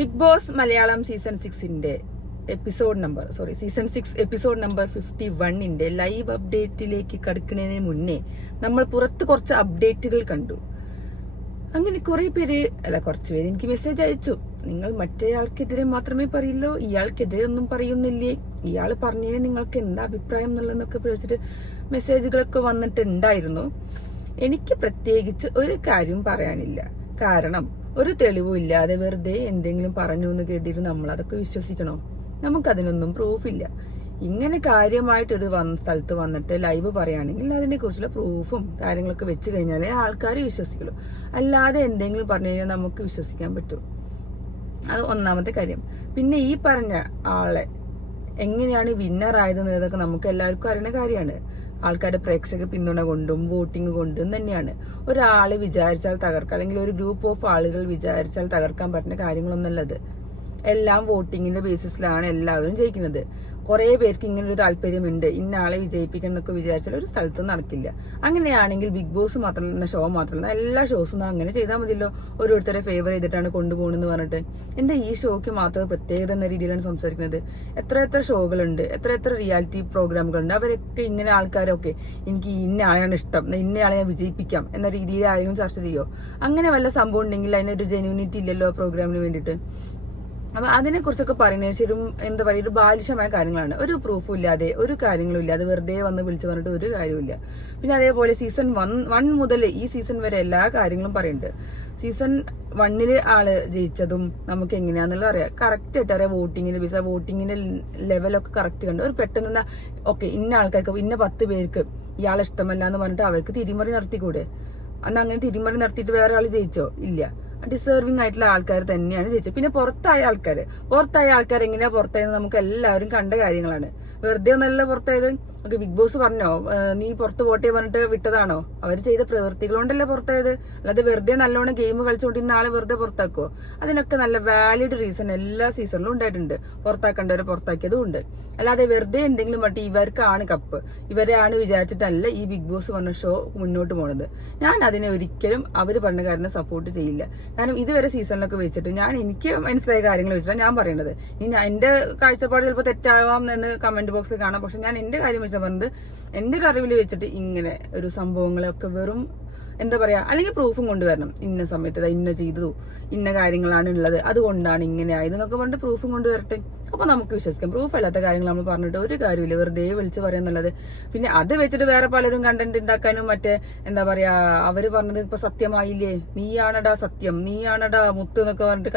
Big Boss Malayalam season 6 season 6 episode number 51 live അപ്ഡേറ്റിലേക്ക് കടക്കുന്നതിന് മുന്നേ നമ്മൾ പുറത്ത് കുറച്ച് അപ്ഡേറ്റുകൾ കണ്ടു. അങ്ങനെ കുറച്ച് പേര് എനിക്ക് മെസ്സേജ് അയച്ചു. നിങ്ങൾ മറ്റേയാൾക്കെതിരെ മാത്രമേ പറയില്ലോ, ഇയാൾക്കെതിരെ ഒന്നും പറയുന്നില്ലേ, ഇയാൾ പറഞ്ഞതിന് നിങ്ങൾക്ക് എന്താ അഭിപ്രായം എന്നുള്ളതെന്നൊക്കെ ചോദിച്ചിട്ട് മെസ്സേജുകളൊക്കെ വന്നിട്ടുണ്ടായിരുന്നു. എനിക്ക് പ്രത്യേകിച്ച് ഒരു കാര്യം പറയാനില്ല. കാരണം ഒരു തെളിവും ഇല്ലാതെ വെറുതെ എന്തെങ്കിലും പറഞ്ഞു എന്ന് കരുതിയിട്ട് നമ്മൾ അതൊക്കെ വിശ്വസിക്കണോ? നമുക്കതിനൊന്നും പ്രൂഫില്ല. ഇങ്ങനെ കാര്യമായിട്ടൊരു സ്ഥലത്ത് വന്നിട്ട് ലൈവ് പറയുകയാണെങ്കിൽ അതിനെ കുറിച്ചുള്ള പ്രൂഫും കാര്യങ്ങളൊക്കെ വെച്ച് കഴിഞ്ഞാലേ ആൾക്കാർ വിശ്വസിക്കുള്ളൂ. അല്ലാതെ എന്തെങ്കിലും പറഞ്ഞു കഴിഞ്ഞാൽ നമുക്ക് വിശ്വസിക്കാൻ പറ്റും. അത് ഒന്നാമത്തെ കാര്യം. പിന്നെ ഈ പറഞ്ഞ ആളെ എങ്ങനെയാണ് വിന്നർ ആയതെന്നതൊക്കെ നമുക്ക് എല്ലാവർക്കും അറിയുന്ന കാര്യമാണ്. ആൾക്കാരുടെ പ്രേക്ഷക പിന്തുണ കൊണ്ടും വോട്ടിംഗ് കൊണ്ടും തന്നെയാണ്. ഒരാള് വിചാരിച്ചാൽ തകർക്കാം, അല്ലെങ്കിൽ ഒരു ഗ്രൂപ്പ് ഓഫ് ആളുകൾ വിചാരിച്ചാൽ തകർക്കാൻ പറ്റുന്ന കാര്യങ്ങളൊന്നുമല്ലത്. എല്ലാം വോട്ടിങ്ങിന്റെ ബേസിസിലാണ് എല്ലാവരും ജയിക്കുന്നത്. കുറെ പേർക്ക് ഇങ്ങനെ ഒരു താല്പര്യമുണ്ട്, ഇന്ന ആളെ വിജയിപ്പിക്കണം എന്നൊക്കെ വിചാരിച്ചാൽ ഒരു സ്ഥലത്തും നടക്കില്ല. അങ്ങനെയാണെങ്കിൽ ബിഗ് ബോസ് മാത്രമല്ല, ഷോ മാത്രമല്ല, എല്ലാ ഷോസും അങ്ങനെ ചെയ്താൽ മതിയല്ലോ. ഓരോരുത്തരെ ഫേവർ ചെയ്തിട്ടാണ് കൊണ്ടുപോകണമെന്ന് പറഞ്ഞിട്ട് എന്താ ഈ ഷോയ്ക്ക് മാത്രം പ്രത്യേകത എന്ന രീതിയിലാണ് സംസാരിക്കുന്നത്? എത്ര ഷോകളുണ്ട്, എത്ര റിയാലിറ്റി പ്രോഗ്രാമുകളുണ്ട്. അവരൊക്കെ ഇങ്ങനെ ആൾക്കാരൊക്കെ എനിക്ക് ഇന്ന ആളെയാണ് ഇഷ്ടം, ഇന്ന ആളെ ഞാൻ വിജയിപ്പിക്കാം എന്ന രീതിയിൽ ആരെങ്കിലും ചർച്ച ചെയ്യോ? അങ്ങനെ വല്ല സംഭവം ഉണ്ടെങ്കിൽ അതിനൊരു ജെന്യൂനിറ്റി ഇല്ലല്ലോ പ്രോഗ്രാമിന് വേണ്ടിയിട്ട്. അപ്പൊ അതിനെ കുറിച്ചൊക്കെ പറയുന്നത് ശരിക്കും എന്താ പറയുക, ഒരു ബാലിശമായ കാര്യങ്ങളാണ്. ഒരു പ്രൂഫും ഇല്ലാതെ, ഒരു കാര്യങ്ങളും ഇല്ലാതെ വെറുതെ വന്ന് വിളിച്ചു പറഞ്ഞിട്ട് ഒരു കാര്യമില്ല. പിന്നെ അതേപോലെ സീസൺ 1 മുതൽ ഈ സീസൺ വരെ എല്ലാ കാര്യങ്ങളും പറയുന്നുണ്ട്. സീസൺ 1 ആള് ജയിച്ചതും നമുക്ക് എങ്ങനെയാന്നുള്ളത് അറിയാം, കറക്റ്റ് ആയിട്ട് അറിയാം. വോട്ടിങ്ങിന്റെ ലെവലൊക്കെ കറക്റ്റ് കണ്ട് ഒരു പെട്ടെന്ന് ഓക്കെ ഇന്ന ആൾക്കാർക്ക് ഇന്ന 10 പേർക്ക് ഇയാളെ ഇഷ്ടമല്ല എന്ന് പറഞ്ഞിട്ട് അവർക്ക് തിരിമറി നടത്തിക്കൂടെ? അന്ന് അങ്ങനെ തിരിമറി നടത്തിയിട്ട് വേറെ ആള് ജയിച്ചോ? ഇല്ല. ഡിസേർവിംഗ് ആയിട്ടുള്ള ആൾക്കാർ തന്നെയാണ് ജയിച്ചത്. പിന്നെ പുറത്തായ ആൾക്കാർ എങ്ങനെയാ പുറത്തായെന്ന് നമുക്ക് എല്ലാവരും കണ്ട കാര്യങ്ങളാണ്. വെറുതെ ഒന്നല്ല പുറത്തായത്. ഓക്കെ, ബിഗ് ബോസ് പറഞ്ഞോ നീ പുറത്ത് വോട്ടേ പറഞ്ഞിട്ട് വിട്ടതാണോ? അവർ ചെയ്ത പ്രവൃത്തികൾ കൊണ്ടല്ലേ പുറത്തായത്. അല്ലാതെ വെറുതെ നല്ലോണം ഗെയിം കളിച്ചുകൊണ്ടിരുന്ന ആളെ വെറുതെ പുറത്താക്കുവോ? അതിനൊക്കെ നല്ല വാലിഡ് റീസൺ എല്ലാ സീസണിലും ഉണ്ടായിട്ടുണ്ട്. പുറത്താക്കേണ്ടവരെ പുറത്താക്കിയതും ഉണ്ട്. അല്ലാതെ വെറുതെ എന്തെങ്കിലും പറ്റി ഇവർക്കാണ് കപ്പ്, ഇവരെയാണ് വിചാരിച്ചിട്ടല്ല ഈ ബിഗ് ബോസ് പറഞ്ഞ ഷോ മുന്നോട്ട് പോണത്. ഞാൻ അതിനെ ഒരിക്കലും അവർ പറഞ്ഞ കാര്യം സപ്പോർട്ട് ചെയ്യില്ല. കാരണം ഇതുവരെ സീസണിലൊക്കെ വെച്ചിട്ട് എനിക്ക് മനസ്സിലായ കാര്യങ്ങൾ വെച്ചിട്ടാണ് ഞാൻ പറയുന്നത്. ഇനി എന്റെ കാഴ്ചപ്പാട് ചിലപ്പോൾ തെറ്റാവാം എന്ന് കമന്റ് ബോക്സിൽ കാണാം. പക്ഷെ ഞാൻ എന്റെ കാര്യം വെച്ചാൽ പറഞ്ഞത്, എന്റെ ഒരു അറിവിൽ വെച്ചിട്ട് ഇങ്ങനെ ഒരു സംഭവങ്ങളൊക്കെ വെറും എന്താ പറയാ, അല്ലെങ്കിൽ പ്രൂഫും കൊണ്ടുവരണം. ഇന്ന സമയത്ത് ഇന്ന ചെയ്തു, ഇന്ന കാര്യങ്ങളാണ് ഉള്ളത്, അതുകൊണ്ടാണ് ഇങ്ങനെ ആയതെന്നൊക്കെ പറഞ്ഞിട്ട് പ്രൂഫും കൊണ്ടുവരട്ടെ. അപ്പൊ നമുക്ക് വിശ്വസിക്കാം. പ്രൂഫ് അല്ലാത്ത കാര്യങ്ങൾ നമ്മൾ പറഞ്ഞിട്ട് ഒരു കാര്യമില്ല, വെറുതെ വിളിച്ച് പറയാന്നുള്ളത്. പിന്നെ അത് വെച്ചിട്ട് വേറെ പലരും കണ്ടന്റ് ഉണ്ടാക്കാനും മറ്റേ എന്താ പറയാ, അവര് പറഞ്ഞത് ഇപ്പൊ സത്യമായില്ലേ, നീയാണടാ സത്യം, നീയാണടാ മുത്ത് എന്നൊക്കെ പറഞ്ഞിട്ട്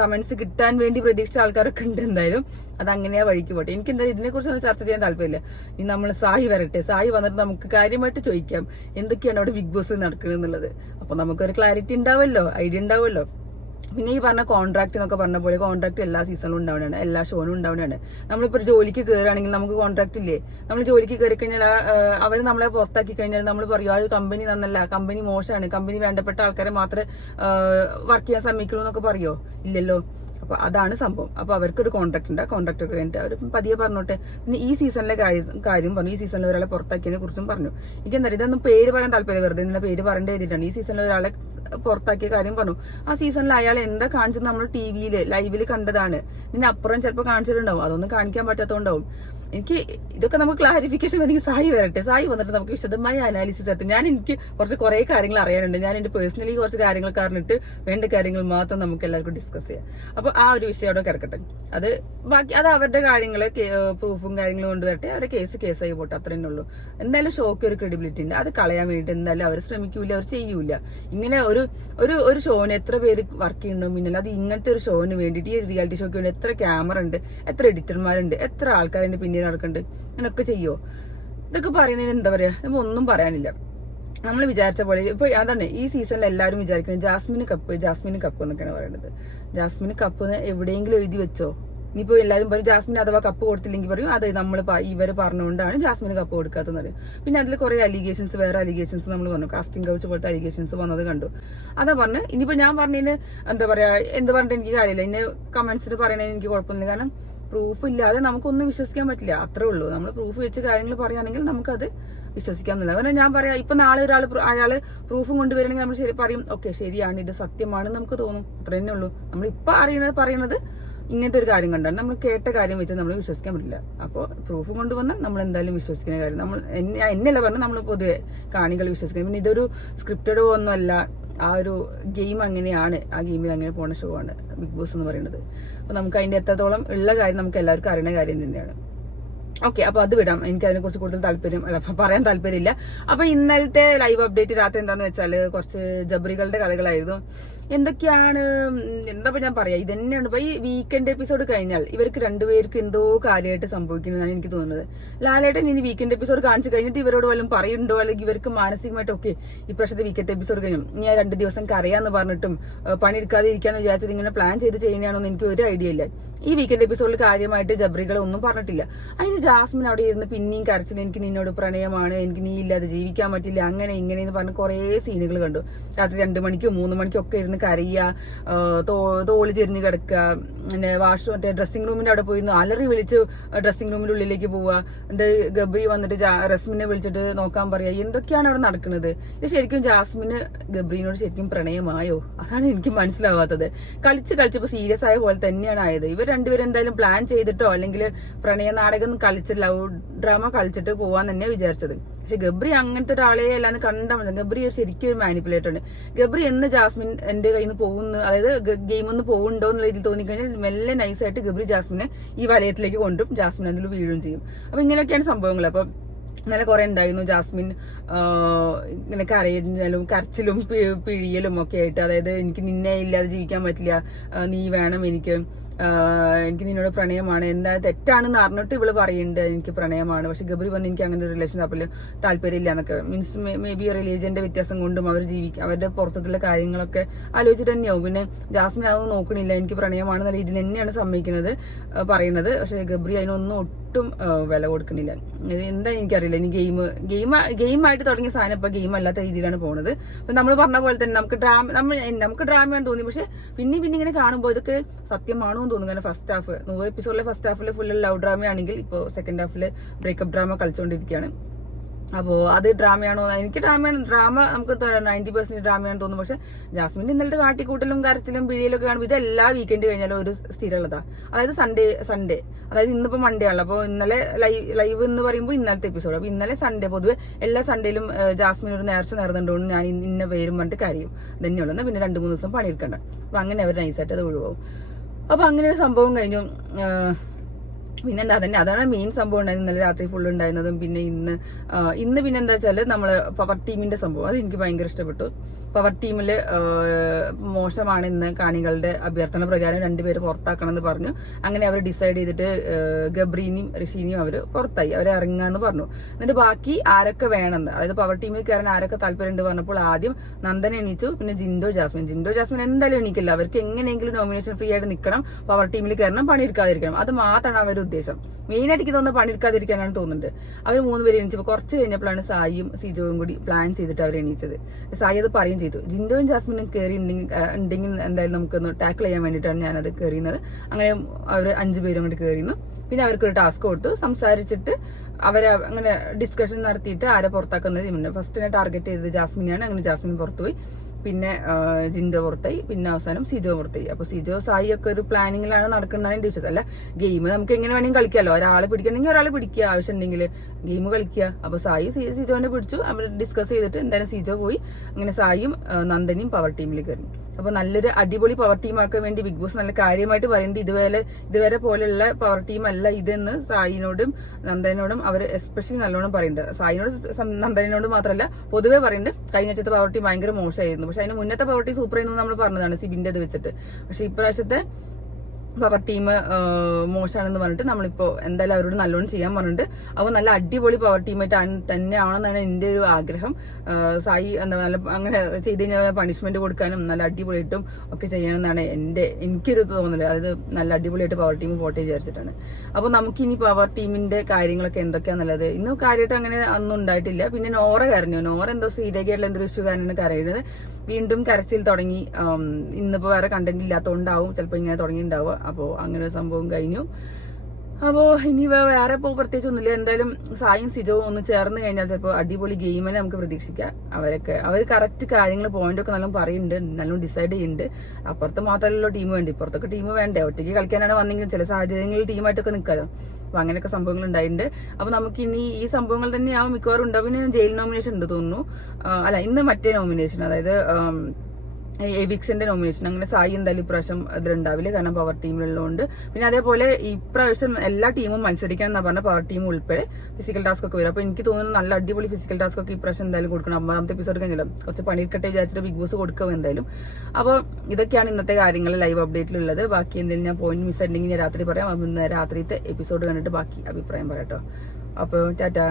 കമന്റ്സ് കിട്ടാൻ വേണ്ടി പ്രതീക്ഷിച്ച ആൾക്കാരൊക്കെ ഉണ്ട്. എന്തായാലും അതങ്ങനെയാ വഴിക്ക് പോട്ടെ. എനിക്ക് എന്തായാലും ഇതിനെ കുറിച്ചൊന്നും ചർച്ച ചെയ്യാൻ താല്പര്യമില്ല. ഇനി നമ്മൾ സായി വരട്ടെ, സായി വന്നിട്ട് നമുക്ക് കാര്യമായിട്ട് ചോദിക്കാം എന്തൊക്കെയാണ് അവിടെ ബിഗ് ബോസിൽ നടക്കുന്നത് എന്നുള്ളത്. അപ്പൊ നമുക്കൊരു ക്ലാരിറ്റി ഉണ്ടാവുമല്ലോ, ഐഡിയ ഉണ്ടാവുമല്ലോ. പിന്നെ ഈ പറഞ്ഞ കോൺട്രാക്ട് എന്നൊക്കെ പറഞ്ഞ പോലെ കോൺട്രാക്ട് എല്ലാ സീസണിലും ഉണ്ടാവുന്നതാണ്, എല്ലാ ഷോനും ഉണ്ടാവുന്നതാണ്. നമ്മളിപ്പോ ഒരു ജോലിക്ക് കയറുകയാണെങ്കിൽ നമുക്ക് കോൺട്രാക്ട് ഇല്ലേ? നമ്മൾ ജോലിക്ക് കയറി കഴിഞ്ഞാൽ അവർ നമ്മളെ പുറത്താക്കി കഴിഞ്ഞാൽ നമ്മൾ പറയും ആ ഒരു കമ്പനി നന്നല്ല, കമ്പനി മോശമാണ്, കമ്പനി വേണ്ടപ്പെട്ട ആൾക്കാരെ മാത്രമേ വർക്ക് ചെയ്യാൻ ശ്രമിക്കുള്ളൂ എന്നൊക്കെ പറയോ? ഇല്ലല്ലോ. അപ്പൊ അതാണ് സംഭവം. അപ്പൊ അവർക്കൊരു കോൺട്രാക്ട് ഉണ്ട്. ആ കോൺട്രാക്ട് ഒക്കെ കഴിഞ്ഞിട്ട് അവർ പതിയെ പറഞ്ഞോട്ടെ. പിന്നെ ഈ സീസണിലെ കാര്യം പറഞ്ഞു, ഈ സീസണിൽ ഒരാളെ പുറത്താക്കിയതിനെ കുറിച്ചും പറഞ്ഞു. എനിക്ക് എന്താ ഇതൊന്നും പേര് പറയാൻ താല്പര്യം, വെറുതെ നിങ്ങളുടെ പേര് പറയേണ്ടി ചെയ്തിട്ടാണ്. ഈ സീസണിൽ ഒരാളെ പുറത്താക്കിയ കാര്യം പറഞ്ഞു. ആ സീസണിൽ അയാൾ എന്താ കാണിച്ചത് നമ്മൾ ടിവിയില് ലൈവില് കണ്ടതാണ്. ഇതിനപ്പുറം ചിലപ്പോൾ കാണിച്ചിട്ടുണ്ടാവും, അതൊന്നും കാണിക്കാൻ പറ്റാത്തതുകൊണ്ടാവും. എനിക്ക് ഇതൊക്കെ നമുക്ക് ക്ലാരിഫിക്കേഷൻ വേണമെങ്കിൽ സായി വരട്ടെ, സായി വന്നിട്ട് നമുക്ക് വിശദമായ അനാലിസിസ് നടത്തി. എനിക്ക് കുറേ കാര്യങ്ങൾ അറിയാനുണ്ട്. ഞാൻ എന്റെ പേഴ്സണലി കുറച്ച് കാര്യങ്ങൾ കാരണമിട്ട് വേണ്ട കാര്യങ്ങൾ മാത്രം നമുക്ക് എല്ലാവർക്കും ഡിസ്കസ് ചെയ്യാം. അപ്പൊ ആ ഒരു വിഷയം അവിടെ കിടക്കട്ടെ. ബാക്കി അത് അവരുടെ കാര്യങ്ങള് പ്രൂഫും കാര്യങ്ങളും കൊണ്ടുവരട്ടെ. അവരുടെ കേസായി പോട്ടെ, അത്രേ ഉള്ളൂ. എന്തായാലും ഷോക്ക് ഒരു ക്രെഡിബിലിറ്റി ഉണ്ട്, അത് കളയാൻ വേണ്ടിയിട്ട് എന്തായാലും അവർ ശ്രമിക്കൂല, അവർ ചെയ്യൂല. ഇങ്ങനെ ഒരു ഷോന് എത്ര പേര് വർക്ക് ചെയ്യണോ പിന്നില്ല. അത് ഇങ്ങനത്തെ ഒരു ഷോന് വേണ്ടിയിട്ട്, ഈ റിയാലിറ്റി ഷോക്ക് വേണ്ടി എത്ര ക്യാമറ ഉണ്ട്, എത്ര എഡിറ്റർമാരുണ്ട്, എത്ര ആൾക്കാരുടെ പിന്നീട് നടക്കുന്നുണ്ട്. അങ്ങനൊക്കെ ചെയ്യോ? ഇതൊക്കെ പറയുന്നതിന് എന്താ പറയാ, ഒന്നും പറയാനില്ല. നമ്മൾ വിചാരിച്ച പോലെ ഇപ്പൊ അതാണ് ഈ സീസണിൽ എല്ലാവരും വിചാരിക്കുന്നത് ജാസ്മിന് കപ്പ് എന്നൊക്കെയാണ് പറയുന്നത്. ജാസ്മിന് കപ്പ് എവിടെയെങ്കിലും എഴുതി വെച്ചോ? ഇനിയിപ്പോ എല്ലാവരും പറയും ജാസ്മിന് അഥവാ കപ്പ് കൊടുത്തില്ലെങ്കിൽ പറയും അതെ ഇവര് പറഞ്ഞുകൊണ്ടാണ് ജാസ്മിന് കപ്പ് കൊടുക്കാത്തെന്ന് പറയും. പിന്നെ അതിൽ കുറെ വേറെ അലിഗേഷൻസ് നമ്മൾ പറഞ്ഞു, കാസ്റ്റിംഗ് കൗച്ച് പോലത്തെ അലിഗേഷൻസ് വന്നത് കണ്ടു. അതാ പറഞ്ഞു. ഇനിയിപ്പോ ഞാൻ പറഞ്ഞതിന് എന്താ പറയാ, എന്ത് പറഞ്ഞിട്ട് എനിക്ക് കാര്യമില്ല. ഇന്നെ കമന്റ്സിന് പറയണതിന് എനിക്ക് കുഴപ്പമൊന്നുമില്ല. കാരണം പ്രൂഫ് ഇല്ലാതെ നമുക്കൊന്നും വിശ്വസിക്കാൻ പറ്റില്ല, അത്രേ ഉള്ളൂ. നമ്മൾ പ്രൂഫ് വെച്ച് കാര്യങ്ങൾ പറയുകയാണെങ്കിൽ നമുക്കത് വിശ്വസിക്കാം എന്നുള്ളത്. കാരണം ഞാൻ പറയാം, ഇപ്പൊ നാളെ അയാള് പ്രൂഫും കൊണ്ടുവരണമെങ്കിൽ നമ്മൾ ശരി പറയും, ഓക്കെ ശരിയാണ്, ഇത് സത്യമാണെന്ന് നമുക്ക് തോന്നും. അത്ര തന്നെ ഉള്ളൂ. നമ്മളിപ്പോ പറയുന്നത് ഇങ്ങനത്തെ ഒരു കാര്യം കണ്ടാണ്, നമ്മൾ കേട്ട കാര്യം വെച്ച് നമ്മൾ വിശ്വസിക്കാൻ പറ്റില്ല. അപ്പോൾ പ്രൂഫ് കൊണ്ടുവന്ന് നമ്മൾ എന്തായാലും വിശ്വസിക്കുന്ന കാര്യം എന്നല്ല പറഞ്ഞാൽ നമ്മൾ പൊതുവെ കാണികൾ വിശ്വസിക്കുന്നത്. പിന്നെ ഇതൊരു സ്ക്രിപ്റ്റഡ് ഒന്നുമല്ല, ആ ഒരു ഗെയിം അങ്ങനെയാണ്, ആ ഗെയിമിൽ അങ്ങനെ പോണ ഷോ ആണ് ബിഗ് ബോസ് എന്ന് പറയുന്നത്. അപ്പൊ നമുക്ക് അതിന്റെ എത്രത്തോളം ഉള്ള കാര്യം നമുക്ക് എല്ലാവർക്കും അറിയുന്ന കാര്യം തന്നെയാണ്. ഓക്കെ, അപ്പൊ അത് വിടാം. എനിക്ക് അതിനെ കുറിച്ച് കൂടുതൽ പറയാൻ താല്പര്യമില്ല. അപ്പൊ ഇന്നലത്തെ ലൈവ് അപ്ഡേറ്റ് രാത്രി എന്താന്ന് വെച്ചാല് കുറച്ച് ജബ്രികളുടെ കഥകളായിരുന്നു. എന്തൊക്കെയാണ് എന്താ ഞാൻ പറയാ, ഇത് തന്നെയാണ് ഇപ്പൊ ഈ വീക്കെൻഡ് എപ്പിസോഡ് കഴിഞ്ഞാൽ ഇവർക്ക് രണ്ടുപേർക്ക് എന്തോ കാര്യമായിട്ട് സംഭവിക്കുന്നതാണ് എനിക്ക് തോന്നുന്നത്. ലാലേട്ടൻ ഇനി വീക്കെൻഡ് എപ്പിസോഡ് കാണിച്ചു കഴിഞ്ഞിട്ട് ഇവരോട് വല്ലതും പറയുന്നുണ്ടോ, അല്ലെങ്കിൽ ഇവർക്ക് മാനസികമായിട്ട് ഓക്കെ ഈ പ്രാവശ്യത്തെ വീക്കെൻഡ് എപ്പിസോഡ് കഴിഞ്ഞു ഇനി ആ 2 ദിവസം കരയാന്ന് പറഞ്ഞിട്ടും പണിയെടുക്കാതെ ഇരിക്കാന്ന് വിചാരിച്ചത് ഇങ്ങനെ പ്ലാൻ ചെയ്ത് ചെയ്യുന്നതാണോ എന്ന് എനിക്ക് ഒരു ഐഡിയ ഇല്ല. ഈ വീക്കെൻഡ് എപ്പിസോഡിൽ കാര്യമായിട്ട് ജബ്രികളെ ഒന്നും പറഞ്ഞിട്ടില്ല. അതിന് ജാസ്മിൻ അവിടെ ഇരുന്ന് പിന്നെയും കരച്ചിൽ, എനിക്ക് നിന്നോട് പ്രണയമാണ്, എനിക്ക് നീ ഇല്ലാതെ ജീവിക്കാൻ പറ്റില്ല, അങ്ങനെ ഇങ്ങനെയെന്ന് പറഞ്ഞ് കുറെ സീനുകൾ കണ്ടു. രാത്രി 2 മണിക്കും 3 മണിക്കും ഒക്കെ ഇരുന്ന് കരയുക, തോളി ചെരിഞ്ഞ് കിടക്കുക, പിന്നെ മറ്റേ ഡ്രസ്സിംഗ് റൂമിന്റെ അവിടെ പോയി അലറി വിളിച്ച് ഡ്രസ്സിംഗ് റൂമിന്റെ ഉള്ളിലേക്ക് പോവുക, എന്നിട്ട് ഗബ്രി വന്നിട്ട് റസ്മിനെ വിളിച്ചിട്ട് നോക്കാൻ പറയാ. എന്തൊക്കെയാണ് അവിടെ നടക്കുന്നത്? ഇത് ശരിക്കും ജാസ്മിന് ഗബ്രീനോട് ശരിക്കും പ്രണയമായോ? അതാണ് എനിക്ക് മനസ്സിലാവാത്തത്. കളിച്ചപ്പോ സീരിയസ് ആയ പോലെ തന്നെയാണ് ആയത്. ഇവർ രണ്ടുപേരും എന്തായാലും പ്ലാൻ ചെയ്തിട്ടോ അല്ലെങ്കിൽ പ്രണയ നാടകം കളിച്ച് ലവ് ഡ്രാമ കളിച്ചിട്ട് പോവാൻ തന്നെ വിചാരിച്ചത്. പക്ഷെ ഗബ്രി അങ്ങനത്തെ ഒരാളെ അല്ലാന്ന് കണ്ടാൽ മതി. ഗബ്രി ശരിക്കും ഒരു മാനിപ്പുലേറ്റർ ആണ്. ഗബ്രി എന്ന് ജാസ്മിൻ എന്റെ കയ്യിൽ നിന്ന് പോകുന്നു, അതായത് ഗെയിം ഒന്ന് പോകുന്നുണ്ടോ എന്നുള്ള രീതിയിൽ തോന്നിക്കഴിഞ്ഞാൽ മെല്ലെ നൈസായിട്ട് ഗബ്രി ജാസ്മിനെ ഈ വലയത്തിലേക്ക് കൊണ്ടും ജാസ്മിൻ അതിൽ വീഴുകയും ചെയ്യും. അപ്പൊ ഇങ്ങനെയൊക്കെയാണ് സംഭവങ്ങൾ. അപ്പൊ ഇന്നലെ കുറെ ഉണ്ടായിരുന്നു ജാസ്മിൻ ഇങ്ങനെ കരച്ചിലും പിഴിയലും ഒക്കെ ആയിട്ട്. അതായത് എനിക്ക് നിന്നെ ഇല്ലാതെ ജീവിക്കാൻ പറ്റില്ല, നീ വേണം എനിക്ക് നിന്നോട് പ്രണയമാണ്, എന്താ തെറ്റാണെന്ന് അറിഞ്ഞിട്ട് ഇവള് പറയുന്നുണ്ട് എനിക്ക് പ്രണയമാണ്. പക്ഷെ ഗബ്രി പറഞ്ഞ് എനിക്ക് അങ്ങനെ ഒരു റിലേഷൻ താല്പര്യമില്ല എന്നൊക്കെ. മീൻസ് മേ ബി റിലീജിയന്റെ വ്യത്യാസം കൊണ്ടും അവരുടെ പുറത്തുള്ള കാര്യങ്ങളൊക്കെ ആലോചിച്ചിട്ട് തന്നെയാവും. പിന്നെ ജാസ്മിൻ അതൊന്നും നോക്കണില്ല, എനിക്ക് പ്രണയമാണെന്ന രീതിയിൽ തന്നെയാണ് സമ്മതിക്കുന്നത് പറയുന്നത്. പക്ഷെ ഗബ്രി അതിനൊന്നും ഒട്ടും വില കൊടുക്കണില്ല. എന്താ എനിക്കറിയില്ല. ഇനി ഗെയിമായിട്ട് തുടങ്ങിയ സാധനം ഇപ്പൊ ഗെയിം അല്ലാത്ത രീതിയിലാണ് പോകുന്നത്. അപ്പൊ നമ്മൾ പറഞ്ഞ പോലെ തന്നെ നമുക്ക് ഡ്രാമയാണെന്ന് തോന്നി. പക്ഷെ പിന്നെ ഇങ്ങനെ കാണുമ്പോൾ ഇതൊക്കെ സത്യമാണോ എന്ന് തോന്നുന്നു. കാരണം ഫസ്റ്റ് ഹാഫ് 100 എപ്പിസോഡിലെ ഫസ്റ്റ് ഹാഫിൽ ഫുൾ ലവ് ഡ്രാമയാണെങ്കിൽ ഇപ്പോൾ സെക്കൻഡ് ഹാഫിൽ ബ്രേക്കപ്പ് ഡ്രാമ കളിച്ചുകൊണ്ടിരിക്കുകയാണ്. അപ്പോ അത് ഡ്രാമയാണോ? എനിക്ക് ഡ്രാമ നമുക്ക് 90% ഡ്രാമയാണെന്ന് തോന്നുന്നു. പക്ഷെ ജാസ്മിന്റെ ഇന്നലത്തെ കാട്ടിക്കൂട്ടലും കരച്ചിലും പിഴിയലൊക്കെ കാണുമ്പോൾ ഇത് എല്ലാ വീക്കെൻഡ് കഴിഞ്ഞാലും ഒരു സ്ഥിരമുള്ളതാ. അതായത് സൺഡേ അതായത് ഇന്നിപ്പോ മൺഡേ ആണല്ലോ. അപ്പോൾ ഇന്നലെ ലൈവ് എന്ന് പറയുമ്പോൾ ഇന്നലത്തെ എപ്പിസോഡ്. അപ്പൊ ഇന്നലെ സൺഡേ പൊതുവെ എല്ലാ സൺഡേയിലും ജാസ്മിൻ ഒരു നേർച്ച നേർന്നുകൊണ്ടുകൊണ്ട് ഞാൻ ഇന്ന പേരും പറഞ്ഞിട്ട് കരയും തന്നെയുള്ളൂ. പിന്നെ 2-3 ദിവസം പണിയെടുക്കണ്ട. അപ്പൊ അങ്ങനെ അവർ നൈസായിട്ട് അത് ഒഴിവാകും. അപ്പൊ അങ്ങനെ ഒരു സംഭവം കഴിഞ്ഞു. പിന്നെന്താ അതാണ് മെയിൻ സംഭവം ഉണ്ടായിരുന്നത്. ഇന്നലെ രാത്രി ഫുള്ള് ഉണ്ടായിരുന്നതും. പിന്നെ ഇന്ന് പിന്നെ എന്താ വെച്ചാല് നമ്മള് പവർ ടീമിന്റെ സംഭവം അത് എനിക്ക് ഭയങ്കര ഇഷ്ടപ്പെട്ടു. പവർ ടീമില് മോശമാണ് ഇന്ന് കാണികളുടെ അഭ്യർത്ഥന പ്രകാരം 2 പേര് പുറത്താക്കണം എന്ന് പറഞ്ഞു. അങ്ങനെ അവർ ഡിസൈഡ് ചെയ്തിട്ട് ഗബ്രീനെയും ഋഷീനെയും അവര് പുറത്തായി, അവരെ ഇറങ്ങാന്ന് പറഞ്ഞു. എന്നിട്ട് ബാക്കി ആരൊക്കെ വേണമെന്ന്, അതായത് പവർ ടീമിൽ കയറാൻ ആരൊക്കെ താല്പര്യമുണ്ട് പറഞ്ഞപ്പോൾ ആദ്യം നന്ദൻ എണീച്ചു, പിന്നെ ജിൻഡോ ജാസ്മിൻ എന്തായാലും എണീക്കില്ല. അവർക്ക് എങ്ങനെയെങ്കിലും നോമിനേഷൻ ഫ്രീ ആയിട്ട് നിൽക്കണം, പവർ ടീമിൽ കയറണം, പണിയെടുക്കാതിരിക്കണം. അത് മാത്രമാണ് അവർ ഉദ്ദേശം. മെയിനായിട്ട് എനിക്ക് തോന്നുന്നത് പണിയെടുക്കാതിരിക്കാനാണ് തോന്നുന്നുണ്ട്. അവർ 3 പേര് എണീച്ചപ്പോൾ കുറച്ച് കഴിഞ്ഞപ്പോഴാണ് സായിയും സിജോയും കൂടി പ്ലാൻ ചെയ്തിട്ട് അവർ എണീച്ചത്. സായി അത് പറയും ചെയ്തു. ജിൻഡോയും ജാസ്മിനും കയറി ഉണ്ടെങ്കിൽ എന്തായാലും നമുക്കൊന്ന് ടാക്കിൾ ചെയ്യാൻ വേണ്ടിയിട്ടാണ് ഞാനത് കയറിയുന്നത്. അങ്ങനെ അവർ 5 പേരും കൂടി കയറിയിരുന്നു. പിന്നെ അവർക്കൊരു ടാസ്ക് കൊടുത്തു. സംസാരിച്ചിട്ട് അവരെ അങ്ങനെ ഡിസ്കഷൻ നടത്തിയിട്ട് ആരെ പുറത്താക്കുന്നത് ഫസ്റ്റിനെ ടാർഗറ്റ് ചെയ്തത് ജാസ്മിനെയാണ്. അങ്ങനെ ജാസ്മിൻ പുറത്തുപോയി. പിന്നെ ജിൻഡോ പുറത്തായി. പിന്നെ അവസാനം സിജോ പുറത്തായി. അപ്പൊ സിജോ സായി ഒക്കെ ഒരു പ്ലാനിങ്ങിലാണ് നടക്കുന്നതാണ് എന്റെ വിശ്വാസം. അല്ല, ഗെയിം നമുക്ക് എങ്ങനെ വേണമെങ്കിൽ കളിക്കാമല്ലോ. ഒരാളെ പിടിക്കണമെങ്കിൽ ഒരാളെ പിടിക്കുക, ആവശ്യമുണ്ടെങ്കിൽ ഗെയിം കളിക്കുക. അപ്പൊ സായി സിജോനെ പിടിച്ചു. അവർ ഡിസ്കസ് ചെയ്തിട്ട് എന്തായാലും സിജോ പോയി. അങ്ങനെ സായിയും നന്ദനിയും പവർ ടീമിൽ കയറി. അപ്പൊ നല്ലൊരു അടിപൊളി പവർ ടീം ആക്കാൻ വേണ്ടി ബിഗ് ബോസ് നല്ല കാര്യമായിട്ട് പറയുന്നുണ്ട്. ഇതുവരെ പോലെയുള്ള പവർ ടീം അല്ല ഇതെന്ന് സായിനോടും നന്ദനോടും അവർ എസ്പെഷ്യലി നല്ലോണം പറയുന്നുണ്ട്. സായിനോട് നന്ദനോട് മാത്രമല്ല പൊതുവെ പറയുന്നുണ്ട്. കഴിഞ്ഞ ആഴ്ചത്തെ പവർ ടീം ഭയങ്കര മോശമായിരുന്നു. പക്ഷെ അതിന് മുന്നത്തെ പവർ ടീം സൂപ്പർ ആയിരുന്നു നമ്മൾ പറഞ്ഞതാണ് സിബിന്റെ ഇത് വെച്ചിട്ട്. പക്ഷെ ഇപ്രാവശ്യത്തെ പവർ ടീം മോശമാണെന്ന് പറഞ്ഞിട്ട് നമ്മളിപ്പോ എന്തായാലും അവരോട് നല്ലോണം ചെയ്യാൻ പറഞ്ഞിട്ട്. അപ്പോൾ നല്ല അടിപൊളി പവർ ടീമായിട്ട് തന്നെ ആണെന്നാണ് എന്റെ ഒരു ആഗ്രഹം. സായി എന്താ നല്ല അങ്ങനെ ചെയ്ത് കഴിഞ്ഞാൽ പണിഷ്മെന്റ് കൊടുക്കാനും നല്ല അടിപൊളിയായിട്ടും ഒക്കെ ചെയ്യണമെന്നാണ് എനിക്കൊരു തോന്നല്. അതായത് നല്ല അടിപൊളിയായിട്ട് പവർ ടീം പോട്ടെ വിചാരിച്ചിട്ടാണ്. അപ്പൊ നമുക്കിനി പവർ ടീമിന്റെ കാര്യങ്ങളൊക്കെ എന്തൊക്കെയാന്നുള്ളത് ഇന്ന് കാര്യമായിട്ട് അങ്ങനെ ഒന്നും ഉണ്ടായിട്ടില്ല. പിന്നെ നോറ കരഞ്ഞു. നോറ എന്തോ സീരിയസ് എന്തൊരു ഇഷ്യൂ കാരണമാണ് കരയുന്നത്. വീണ്ടും കരച്ചിൽ തുടങ്ങി. ഇന്നിപ്പോ വേറെ കണ്ടന്റ് ഇല്ലാത്തതുകൊണ്ടാവും ചിലപ്പോൾ ഇങ്ങനെ തുടങ്ങിയിട്ടുണ്ടാവുക. അപ്പോൾ അങ്ങനെ ഒരു സംഭവം കഴിഞ്ഞു. അപ്പോൾ ഇനി വേറെ ഇപ്പോൾ പ്രത്യേകിച്ച് ഒന്നുമില്ല. എന്തായാലും സായും സിജോവും ഒന്ന് ചേർന്ന് കഴിഞ്ഞാൽ ചിലപ്പോൾ അടിപൊളി ഗെയിമിനെ നമുക്ക് പ്രതീക്ഷിക്കാം. അവർ കറക്റ്റ് കാര്യങ്ങൾ പോയിന്റൊക്കെ നല്ലോണം പറയുന്നുണ്ട്, നല്ലോണം ഡിസൈഡ് ചെയ്യുന്നുണ്ട്. അപ്പുറത്ത് മാത്രമല്ലല്ലോ ടീം വേണ്ടി, ഇപ്പുറത്തൊക്കെ ടീം വേണ്ടേ? ഒറ്റയ്ക്ക് കളിക്കാനാണ് വന്നെങ്കിലും ചില സാഹചര്യങ്ങളിൽ ടീമായിട്ടൊക്കെ നിൽക്കാമല്ലോ. അപ്പൊ അങ്ങനെയൊക്കെ സംഭവങ്ങൾ ഉണ്ടായിട്ടുണ്ട്. അപ്പൊ നമുക്ക് ഇനി ഈ സംഭവങ്ങൾ തന്നെയാവും മിക്കവാറും ഉണ്ടാവും. പിന്നെ ജയിൽ നോമിനേഷൻ ഉണ്ട് തോന്നുന്നു. അല്ല, ഇന്ന് മറ്റേ നോമിനേഷൻ, അതായത് എവിക്ഷന്റെ നോമിനേഷൻ. അങ്ങനെ സായി എന്തായാലും ഇപ്രാവശ്യം ഇതിലുണ്ടാവില്ല, കാരണം പവർ ടീമിലുള്ളതുകൊണ്ട്. പിന്നെ അതേപോലെ ഇപ്രാവശ്യം എല്ലാ ടീമും മത്സരിക്കണം എന്നാ പറഞ്ഞ, പവർ ടീം ഉൾപ്പെടെ ഫിസിക്കൽ ടാസ്ക് ഒക്കെ വരും. അപ്പൊ എനിക്ക് തോന്നുന്നു നല്ല അടിപൊളി ഫിസിക്കൽ ടാസ്ക് ഒക്കെ ഇപ്രാവശ്യം എന്തായാലും കൊടുക്കണം. 50ാമത്തെ എപ്പിസോഡ് കഴിഞ്ഞല്ലോ, കുറച്ച് പണിയെടുക്കട്ടെ വിചാരിച്ചിട്ട് ബിഗ് ബോസ് കൊടുക്കും എന്തായാലും. അപ്പോൾ ഇതൊക്കെയാണ് ഇന്നത്തെ കാര്യങ്ങൾ ലൈവ് അപ്ഡേറ്റിലുള്ളത്. ബാക്കി എന്തെങ്കിലും ഞാൻ പോയിന്റ് മിസ് ആയിട്ടുണ്ടെങ്കിൽ ഞാൻ രാത്രി പറയാം. രാത്രിത്തെ എപ്പിസോഡ് കണ്ടിട്ട് ബാക്കി അഭിപ്രായം പറയാം കേട്ടോ. അപ്പോൾ ടാറ്റാ.